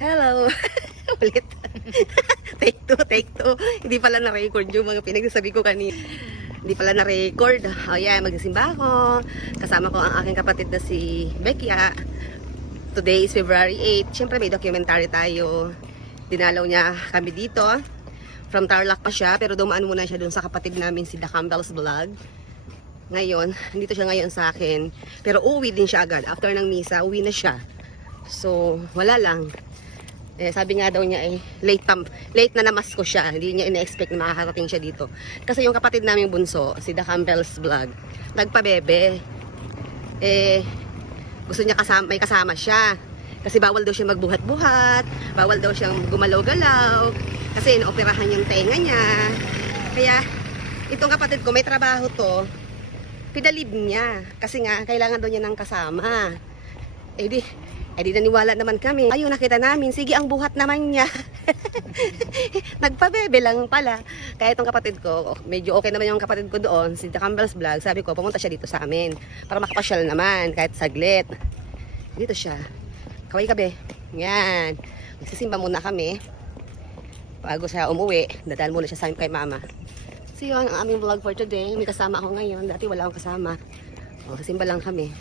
Hello! Ulit. Take two. Hindi pala na-record yung mga pinagsasabi ko kanina. Hindi pala na-record. O yan, magsisimba ako. Kasama ko ang aking kapatid na si Becky. Today is February 8. Siyempre may documentary tayo. Dinalaw niya kami dito. From Tarlac pa siya, pero dumaan muna siya dun sa kapatid namin si The Campbell's Vlog. Ngayon, dito siya ngayon sa akin. Pero uwi din siya agad. After ng misa, uwi na siya. So, wala lang. Sabi nga daw niya late na namasko siya. Hindi niya ina-expect na makakarating siya dito. Kasi yung kapatid namin bunso, si The Campbell's Vlog, nagpabebe. Gusto niya may kasama siya. Kasi bawal daw siya magbuhat-buhat, bawal daw siyang gumalaw-galaw, kasi inaoperahan yung tenga niya. Kaya, itong kapatid ko, may trabaho to, pinalib niya. Kasi nga, kailangan daw niya ng kasama. Di naniwala naman kami. Ayun, nakita namin, sige ang buhat naman niya. Nagpabebe lang pala. Kaya itong kapatid ko, medyo okay naman yung kapatid ko doon, si The Campbell's Vlog, sabi ko, pumunta siya dito sa amin. Para makapasyal naman, kahit saglit. Dito siya. Kaway kabe. Yan. Magsisimba muna kami. Bago siya umuwi, dadaan muna siya sa amin kay mama. So yun, ang aming vlog for today. May kasama ako ngayon. Dati wala akong kasama. Simba lang kami.